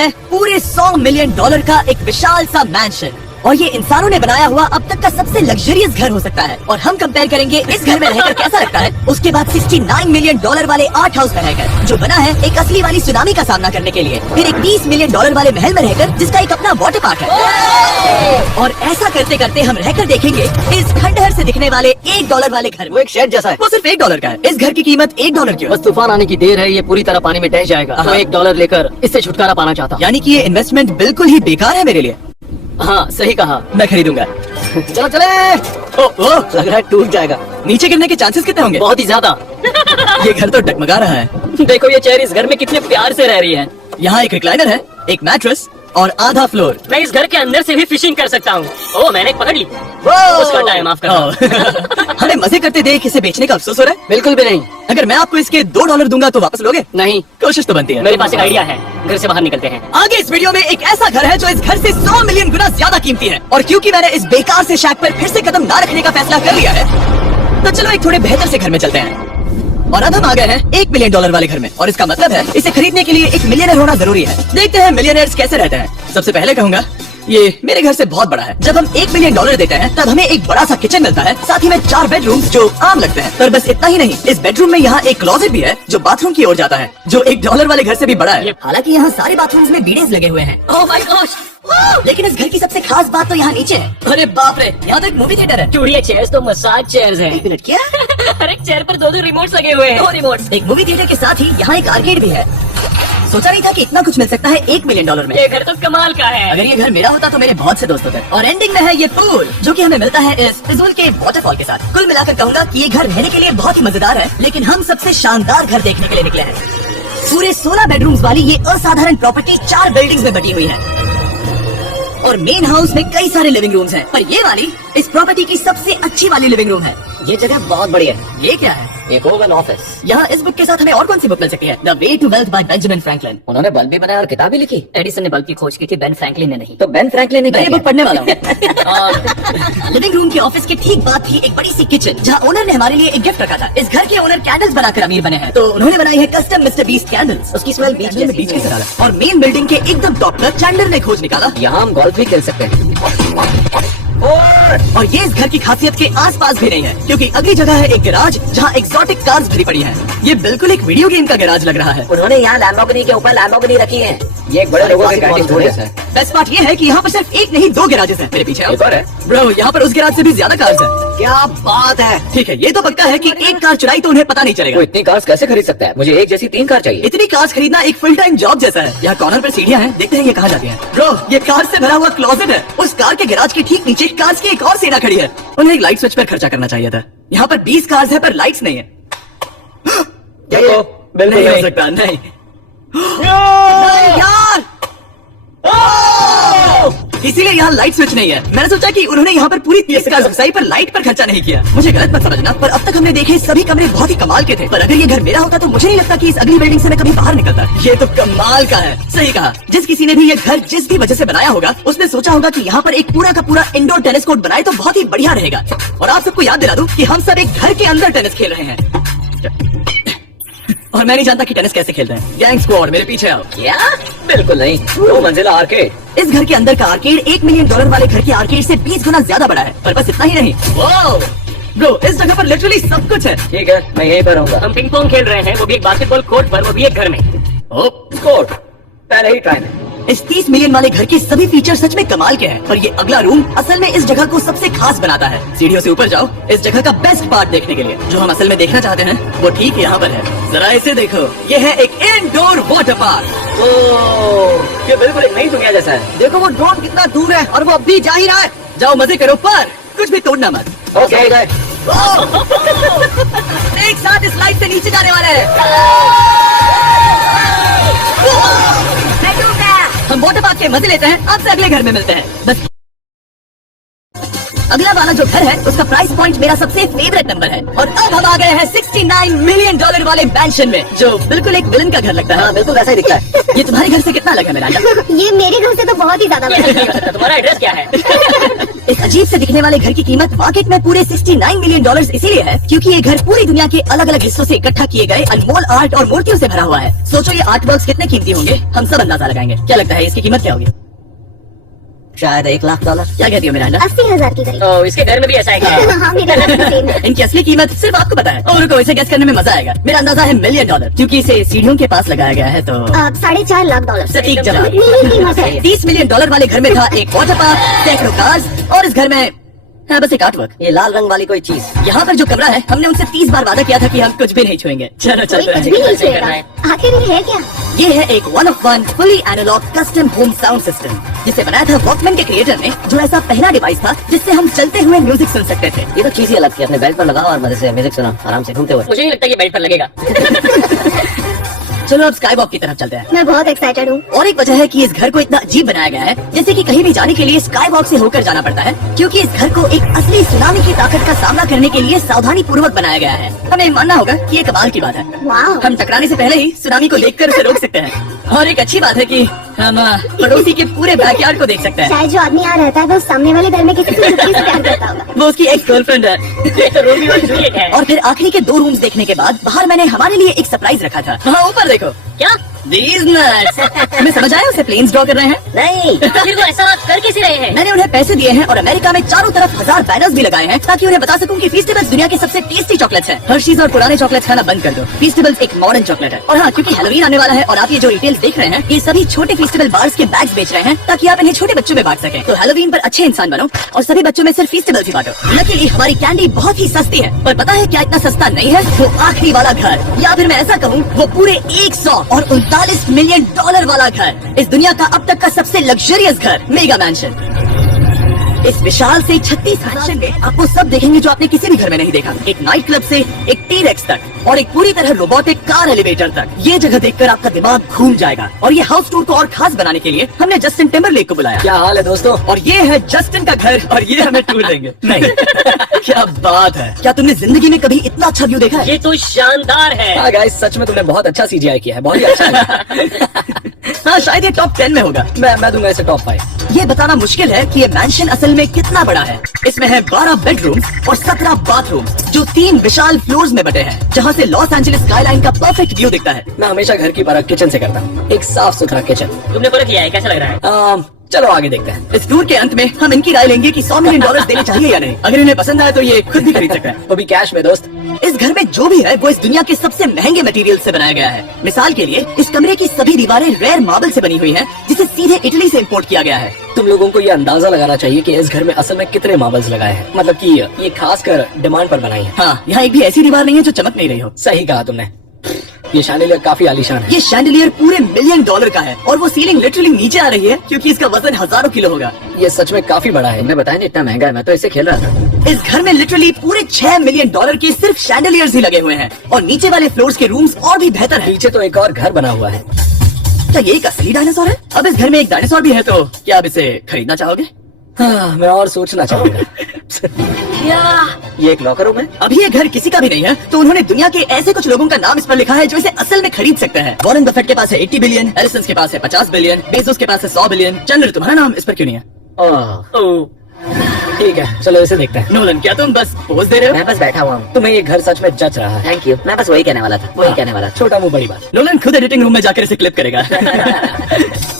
हैं पूरे $100 मिलियन का एक विशाल सा मैंशन, और ये इंसानों ने बनाया हुआ अब तक का सबसे लग्जरियस घर हो सकता है। और हम कंपेयर करेंगे इस घर में रहकर कैसा लगता है उसके बाद $69 मिलियन वाले आर्ट हाउस में रहकर, जो बना है एक असली वाली सुनामी का सामना करने के लिए, फिर एक $20 मिलियन वाले महल में रहकर जिसका एक अपना वाटर पार्क है। और ऐसा करते करते हम रहकर देखेंगे इस खंडहर से दिखने वाले $1 वाले घर। वो एक शेड जैसा है, वो सिर्फ $1 का है। इस घर की कीमत $1 क्यों? बस तूफान आने की देर है, ये पूरी तरह पानी में ढह जाएगा, तो $1 लेकर इससे छुटकारा पाना चाहता हूँ। यानी कि ये इन्वेस्टमेंट बिल्कुल ही बेकार है मेरे लिए। हाँ सही कहा, मैं खरीदूंगा। चलो चले। लग रहा है टूट जाएगा। नीचे गिरने के चांसेस कितने होंगे? बहुत ही ज्यादा। ये घर तो डगमगा रहा है। देखो ये चेयर इस घर में कितने प्यार से रह रही है। यहाँ एक रिक्लाइनर है, एक मैट्रेस और आधा फ्लोर। मैं इस घर के अंदर से भी फिशिंग कर सकता हूँ। ओह मैंने एक पकड़ ली। उसका टाइम माफ करना। हमें मजे करते देख इसे बेचने का अफसोस हो रहा है? बिल्कुल भी नहीं। अगर मैं आपको इसके $2 दूंगा तो वापस लोगे? नहीं, कोशिश तो बनती है। मेरे पास एक आइडिया है, घर से बाहर निकलते हैं। आगे इस वीडियो में एक ऐसा घर है जो इस घर से 100 मिलियन गुना ज्यादा कीमती है, और क्योंकि मैंने इस बेकार से शैक पर फिर से कदम ना रखने का फैसला कर लिया है, तो चलो एक थोड़े बेहतर से घर में चलते हैं। और अब हम आ गए हैं $1 मिलियन वाले घर में, और इसका मतलब है इसे खरीदने के लिए एक मिलियनर होना जरूरी है। देखते हैं मिलियनर्स कैसे रहते हैं। सबसे पहले कहूंगा ये मेरे घर से बहुत बड़ा है। जब हम $1 मिलियन देते हैं तब हमें एक बड़ा सा किचन मिलता है, साथ ही में 4 बेडरूम जो आम लगते हैं। पर बस इतना ही नहीं, इस बेडरूम में यहाँ एक क्लोजेट भी है जो बाथरूम की ओर जाता है, जो $1 वाले घर से भी बड़ा है। हालांकि यहाँ सारे बाथरूम्स में बीडेस लगे हुए हैं। Oh my gosh! लेकिन इस घर की सबसे खास बात तो यहाँ नीचे है। अरे बाप रे, यहाँ तो एक मूवी थिएटर है। चूड़िया चेयर्स तो मसाज चेयर्स हैं। एक मिनट, क्या? हर एक चेयर पर 2 रिमोट्स लगे हुए हैं। 2 रिमोट्स। एक मूवी थिएटर के साथ ही यहाँ एक आर्केड भी है। सोचा नहीं था कि इतना कुछ मिल सकता है $1 मिलियन में। ये घर तो कमाल का है। अगर ये घर मेरा होता तो मेरे बहुत से दोस्त होते। और एंडिंग में है ये पूल, जो कि हमें मिलता है इस फिजूल के वाटरफॉल के साथ। कुल मिलाकर कहूंगा कि ये घर रहने के लिए बहुत ही मजेदार है, लेकिन हम सबसे शानदार घर देखने के लिए निकले हैं। पूरे 16 बेडरूम्स वाली ये असाधारण प्रॉपर्टी 4 बिल्डिंग्स में बटी हुई है, और मेन हाउस में कई सारे लिविंग रूम्स हैं। पर ये वाली इस प्रॉपर्टी की सबसे अच्छी वाली लिविंग रूम है। ये जगह बहुत बड़ी है। ये क्या है? एक ओवन ऑफिस। यहाँ इस बुक के साथ हमें और कौन सी बुक मिल सकती है? The way to wealth by Benjamin Franklin. उन्होंने बल्ब भी बनाया और किताब भी लिखी। एडिसन ने बल्ब की खोज की थी, बेन फ्रैंकलिन ने नहीं। तो बेन फ्रैंकलिन ने? मैं ये बुक पढ़ने वाला हूँ। लिविंग रूम के ऑफिस के ठीक बाद थी एक बड़ी सी किचन, जहाँ ओनर ने हमारे लिए एक गिफ्ट रखा था। इस घर के ओनर कैंडल्स बनाकर अमीर बने हैं, तो उन्होंने बनाई है कस्टम मिस्टर बीस्ट कैंडल्स। उसकी स्मेल बीच बीच के साथ। और मेन बिल्डिंग के एकदम टॉप पर चैंडलर ने खोज निकाला। यहाँ हम गोल्फ भी खेल सकते हैं। और ये इस घर की खासियत के आसपास भी नहीं है, क्योंकि अगली जगह है एक गैराज जहाँ एक्सोटिक कार्स भरी पड़ी हैं। ये बिल्कुल एक वीडियो गेम का गैराज लग रहा है। उन्होंने यहाँ लैम्बोर्गिनी के ऊपर लैम्बोर्गिनी रखी है। ये एक बड़े लोगों की प्रैक्टिस थोड़ी है। बेस्ट पार्ट ये है कि यहाँ पर सिर्फ एक नहीं 2 गैराजेस हैं। मेरे पीछे एक और है। ब्रो, यहाँ पर उस गैराज से भी ज्यादा कार्स हैं। क्या बात है। ठीक है, ये तो पक्का है कि एक कार चुराई तो उन्हें पता नहीं चलेगा। वो इतनी कार्स कैसे खरीद सकता है? मुझे एक जैसी 3 कार चाहिए। इतनी कार्स खरीदना एक फुल टाइम जॉब जैसा है। यहाँ कॉर्नर पर सीढ़ियाँ हैं, देखते हैं ये कहाँ जाती हैं। ब्रो, ये कार से भरा हुआ क्लोजेट है। उस कार के गैराज के ठीक नीचे कार्स की एक और सेना खड़ी है। उन्हें एक लाइट स्विच पर खर्चा करना चाहिए था। यहाँ पर 20 कार्स है पर लाइट्स नहीं है। बिल्कुल नहीं हो सकता, नहीं यार। इसीलिए यहाँ लाइट स्विच नहीं है। मैंने सोचा कि उन्होंने यहाँ पर पूरी 30 कार सफाई पर लाइट पर खर्चा नहीं किया। मुझे गलत मत समझना, पर अब तक हमने देखे सभी कमरे बहुत ही कमाल के थे। पर अगर ये घर मेरा होता तो मुझे नहीं लगता कि इस अगली बिल्डिंग से मैं कभी बाहर निकलता। ये तो कमाल का है। सही कहा। जिस किसी ने भी ये घर जिस भी वजह से बनाया होगा, उसने सोचा होगा कि यहाँ पर एक पूरा का पूरा इंडोर टेनिस कोर्ट बनाए तो बहुत ही बढ़िया रहेगा। और आप सबको याद दिला दूं कि हम सब एक घर के अंदर टेनिस खेल रहे हैं, और मैं नहीं जानता कि टेनिस कैसे खेलते हैं। गैंग स्क्वाड, मेरे पीछे आओ। क्या? बिल्कुल नहीं। 2 मंजिला आर्केड। इस घर के अंदर का आर्केड $1 मिलियन वाले घर के आर्केड से 20 गुना ज्यादा बड़ा है। पर बस इतना ही नहीं, ब्रो, इस जगह पर लिटरली सब कुछ है। ठीक है, मैं यहीं पर रहूंगा। हम पिंग पोंग खेल रहे हैं, वो भी एक बास्केटबॉल कोर्ट पर, वो भी एक घर में। कोर्ट पहले ही ट्राई में। इस 30 मिलियन वाले घर के सभी फीचर सच में कमाल के हैं। पर ये अगला रूम असल में इस जगह को सबसे खास बनाता है। सीढ़ियों से ऊपर जाओ इस जगह का बेस्ट पार्ट देखने के लिए। जो हम असल में देखना चाहते हैं वो ठीक यहाँ पर है। जरा इसे देखो, ये है एक इंडोर वाटर पार्क। ओह, ये बिल्कुल एक नई दुनिया जैसा है। देखो वो ड्रोन कितना दूर है और वो अब भी जा ही रहा है। जाओ मजे करो, पर कुछ भी तोड़ना मत। ओके एक साथ इस लाइट से नीचे जाने वाले हैं। हम वाटर पार्क के मजे लेते हैं। अब से अगले घर में मिलते हैं। बस अगला वाला जो घर है उसका प्राइस पॉइंट मेरा सबसे फेवरेट नंबर है। और अब हम आ गए हैं $69 मिलियन वाले मैंशन में, जो बिल्कुल एक विलन का घर लगता है। बिल्कुल वैसा ही दिखता है। ये तुम्हारे घर से कितना अलग है मिरांडा? ये मेरे घर से तो बहुत ही ज्यादा बड़ा है। तुम्हारा एड्रेस क्या है? इस अजीब से दिखने वाले घर की कीमत मार्केट में पूरे $69 मिलियन इसीलिए है क्योंकि ये घर पूरी दुनिया के अलग अलग हिस्सों से इकट्ठा किए गए अनमोल आर्ट और मूर्तियों से भरा हुआ है। सोचो ये आर्ट वर्क्स कितने कीमती होंगे, हम सब अंदाजा लगाएंगे। क्या लगता है इसकी कीमत क्या होगी? शायद $1 लाख। क्या कहती हो मिरांडा? 80,000 की करीब। ओ, इसके घर में भी ऐसा है क्या? हाँ, मेरे घर में सेम है। इनकी असली कीमत सिर्फ आपको पता है और को इसे गैस करने में मजा आएगा। मेरा अंदाजा है $1 मिलियन क्योंकि इसे सीढ़ियों के पास लगाया गया है। तो $4.5 लाख। सटीक जवाब। मेरी कीमत है। $30 मिलियन वाले घर में था एक वाटर पार्क, सैकड़ों कार्स और इस घर में है बस एक आर्टवर्क। ये लाल रंग वाली कोई चीज। यहाँ पर जो कमरा है हमने उनसे 30 बार वादा किया था कि हम कुछ भी नहीं छुएंगे। चलो कोई चलते कुछ हैं। भी नहीं छुएगा। आखिर ये है क्या? ये है एक 1 of 1 fully analogue custom home sound system जिसे बनाया था वॉकमैन के क्रिएटर ने, जो ऐसा पहला डिवाइस था जिससे हम चलते हुए म्यूजिक सुन सकते थे। ये तो चीज ही अलग थी, अपने बेल्ट पर लगाओ और मजे से म्यूजिक सुनो आराम से घूमते हुए। मुझे नहीं लगता ये बेल्ट पर लगेगा। चलो अब स्काई वॉक की तरफ चलते हैं। मैं बहुत एक्साइटेड हूँ। और एक वजह है कि इस घर को इतना अजीब बनाया गया है जैसे कि कहीं भी जाने के लिए स्काई वॉक से होकर जाना पड़ता है, क्योंकि इस घर को एक असली सुनामी की ताकत का सामना करने के लिए सावधानी पूर्वक बनाया गया है। हमें मानना होगा कि ये कमाल की बात है। वाह। हम टकराने से पहले ही सुनामी को देखकर उसे रोक सकते हैं। और एक अच्छी बात है कि हम पड़ोसी के पूरे बैकयार्ड को देख सकते हैं। शायद जो आदमी यहाँ रहता है वो सामने वाले घर में किसी से प्यार करता होगा। वो उसकी एक्स गर्लफ्रेंड है। ये तो रोमियो और जूलियट है। और फिर आखिरी के 2 रूम्स देखने के बाद बाहर मैंने हमारे लिए एक सरप्राइज रखा था। हाँ ऊपर देखो। क्या? These nuts। तुम्हें समझ आया उसे प्लेन्स ड्रॉ कर रहे हैं? नहीं। फिर वो ऐसा कर कैसे रहे हैं? मैंने उन्हें पैसे दिए हैं और अमेरिका में चारों तरफ 1000 बैनर्स भी लगाए हैं ताकि उन्हें बता सकूं कि फीस्टेबल्स दुनिया के सबसे टेस्टी चॉकलेट्स हैं। हर्शीज और पुराने चॉकलेट्स खाना बंद कर दो। फीस्टेबल्स एक मॉडर्न चॉकलेट है। और हाँ, क्योंकि हैलोवीन आने वाला है और आप ये जो रिटेल्स देख रहे हैं, ये सभी छोटे फीस्टेबल बार्स के बैग्स बेच रहे हैं ताकि आप इन्हें छोटे बच्चों में बांट सकें। तो हैलोवीन पर अच्छे इंसान बनो और सभी बच्चों में सिर्फ फीस्टेबल्स ही बांटो। लकीली हमारी कैंडी बहुत ही सस्ती है, पर पता है क्या इतना सस्ता नहीं है? वो आखिरी वाला घर, या फिर मैं ऐसा कहूँ वो पूरे 139 मिलियन डॉलर वाला घर। इस दुनिया का अब तक का सबसे लग्जरियस घर, मेगा मैंशन। इस विशाल से 36 मैंशन में आपको सब देखेंगे जो आपने किसी भी घर में नहीं देखा। एक नाइट क्लब से एक टी-रेक्स तक और एक पूरी तरह रोबोटिक कार एलिवेटर तक। ये जगह देखकर आपका दिमाग घूम जाएगा। और ये हाउस टूर को और खास बनाने के लिए हमने जस्टिन टिम्बरलेक को बुलाया। क्या हाल है दोस्तों? और ये है जस्टिन का घर और ये हमें टूर देंगे। नहीं क्या बात है, क्या तुमने जिंदगी में कभी इतना अच्छा व्यू देखा है? ये तो शानदार है। हाँ गाइस, सच में तुमने बहुत अच्छा CGI किया है, बहुत ही अच्छा है। हाँ शायद ये टॉप 10 में होगा। मैं दूंगा इसे टॉप 5। ये बताना मुश्किल है कि ये मैंशन असल में कितना बड़ा है। इसमें है 12 बेडरूम्स और 17 बाथरूम्स जो 3 विशाल फ्लोर्स में बटे हैं, जहाँ से लॉस एंजलिस स्काईलाइन का परफेक्ट व्यू दिखता है। मैं हमेशा घर की परख किचन से करता हूँ, एक साफ सुथरा किचन। तुमने परख किया है, कैसा लग रहा है? चलो आगे देखते हैं। इस टूर के अंत में हम इनकी राय लेंगे कि $100 मिलियन देने चाहिए या नहीं। अगर इन्हें पसंद आए तो ये खुद भी खरीद सकते हैं। वो भी कैश में दोस्त। इस घर में जो भी है वो इस दुनिया के सबसे महंगे मटेरियल से बनाया गया है। मिसाल के लिए इस कमरे की सभी दीवारें रेयर मार्बल से बनी हुई हैं, जिसे सीधे इटली से इंपोर्ट किया गया है। तुम लोगों को ये अंदाजा लगाना चाहिए कि इस घर में असल में कितने मार्बल्स लगाए हैं, मतलब कि ये खासकर डिमांड पर बनाई है। हाँ, यहाँ एक भी ऐसी दीवार नहीं है जो चमक नहीं रही हो। सही कहा तुमने। ये शैंडिलियर काफी आलीशान है। ये शैंडिलियर पूरे $1 मिलियन का है और वो सीलिंग लिटरली नीचे आ रही है क्योंकि इसका वजन हजारों किलो होगा। ये सच में काफी बड़ा है। मैं बताया ना इतना महंगा है, मैं तो इससे खेल रहा था। इस घर में लिटरली पूरे $6 मिलियन के सिर्फ शैंडिलियर्स ही लगे हुए हैं और नीचे वाले फ्लोर्स के रूम्स और भी बेहतर हैं। नीचे तो एक और घर बना हुआ है। क्या ये एक असली डायनासोर है? अब इस घर में एक डायनासोर भी है, तो क्या आप इसे खरीदना चाहोगे? हाँ, मैं और सोचना चाहूंगा। ये एक लॉकर रूम है। अभी ये घर किसी का भी नहीं है, तो उन्होंने दुनिया के ऐसे कुछ लोगों का नाम इस पर लिखा है जो इसे असल में खरीद सकते हैं। वॉरेन बफेट के पास है 80 बिलियन, एलिसन के पास है 50 बिलियन, बेजोस के पास है 100 बिलियन। चंद्र, तुम्हारा नाम इस पर क्यों नहीं है? ठीक है, चलो इसे देखते हैं। नोलन, क्या तुम बस पोज दे रहे हो? मैं बस बैठा हुआ हूँ। तुम्हें ये घर सच में जच रहा है। थैंक यू, मैं बस वही कहने वाला था। छोटा मुंह बड़ी बात। नोलन खुद एडिटिंग रूम में जाकर इसे क्लिप करेगा।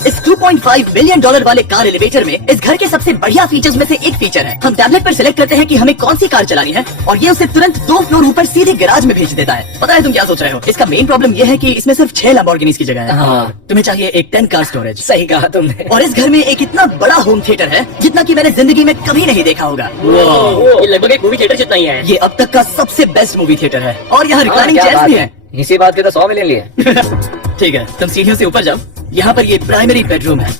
इस $2.5 बिलियन वाले कार एलिवेटर में इस घर के सबसे बढ़िया फीचर्स में से एक फीचर है। हम टैबलेट पर सिलेक्ट करते हैं कि हमें कौन सी कार चलानी है और ये उसे तुरंत 2 फ्लोर ऊपर सीधे गैराज में भेज देता है। पता है तुम क्या सोच रहे हो? इसका मेन प्रॉब्लम ये है कि इसमें सिर्फ 6 लैम्बोर्गिनीज की जगह है। हाँ। तुम्हें चाहिए एक 10 कार स्टोरेज। सही कहा तुमने। और इस घर में एक इतना बड़ा होम थिएटर है जितना कि मैंने जिंदगी में कभी नहीं देखा होगा। ये लगभग एक मूवी थिएटर जितना ही है। ये अब तक का सबसे बेस्ट मूवी थिएटर है और यहाँ रिक्लाइनिंग क्या चेयर्स बात भी है? हैं। इसी बात के तो 100 मिलियन लिए। ठीक है, तुम सीढ़ियों से ऊपर जाओ। यहाँ पर ये प्राइमरी बेडरूम है।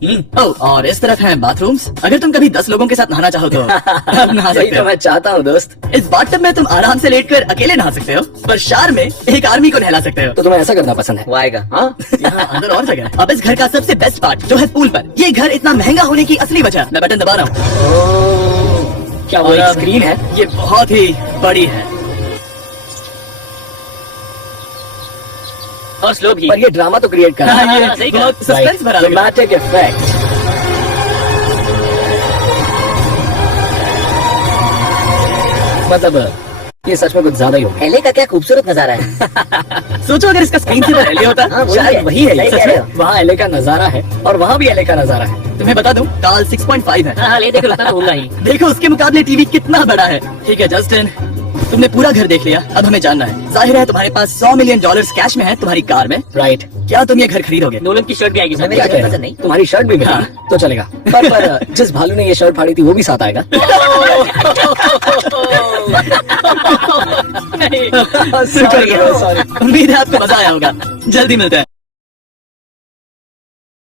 ओह, और इस तरफ हैं बाथरूम्स। अगर तुम कभी 10 लोगों के साथ नहाना चाहो तो अब नहा यही सकते तो हो। मैं चाहता हूँ दोस्त। इस बाथटब में तुम आराम से लेटकर अकेले नहा सकते हो, पर शार में एक आर्मी को नहला सकते हो। तो तुम्हें ऐसा करना पसंद है? वो आएगा। हाँ यहाँ अंदर और जगह है। अब इस घर का सबसे बेस्ट पार्ट जो है पूल पर। ये घर इतना महंगा होने की असली वजह मैं बटन दबा रहा हूँ। क्या वो और एक अब स्क्रीन है? ये बहुत ही बड़ी है। और स्लो भी। पर ये ड्रामा तो क्रिएट कर रहा है। ये सही कहा। बहुत सस्पेंस भरा लग रहा है। Dramatic effect. मतलब ये सच में कुछ ज्यादा ही हो गया। एले का क्या खूबसूरत नजारा है। सोचो अगर इसका स्क्रीन सेवर एले होता। हाँ, वही शायद है। वही है सही ये। कह सच रहे में वहाँ एले का नजारा है और वहाँ भी एले का नजारा है। तुम्हें बता दूं काल 6.5 है। हाँ ले देखो, उतना होगा ही। देखो उसके मुकाबले टीवी कितना बड़ा है। ठीक है जस्टिन, तुमने पूरा घर देख लिया, अब हमें जानना है। जाहिर है तुम्हारे पास $100 मिलियन कैश में है तुम्हारी कार में। राइट। क्या तुम ये घर खरीदोगे? नोलन की शर्ट भी आएगी हमें साथ। क्या तो कह रहे पसंद नहीं। हैं? तुम्हारी शर्ट भी मिलेगी हाँ। तो चलेगा। पर जिस भालू ने ये शर्ट फाड़ी थी वो भी साथ आएगा। नहीं। Sorry, sorry। उम्मीद है आपको मजा आया होगा। जल्दी मिलते हैं।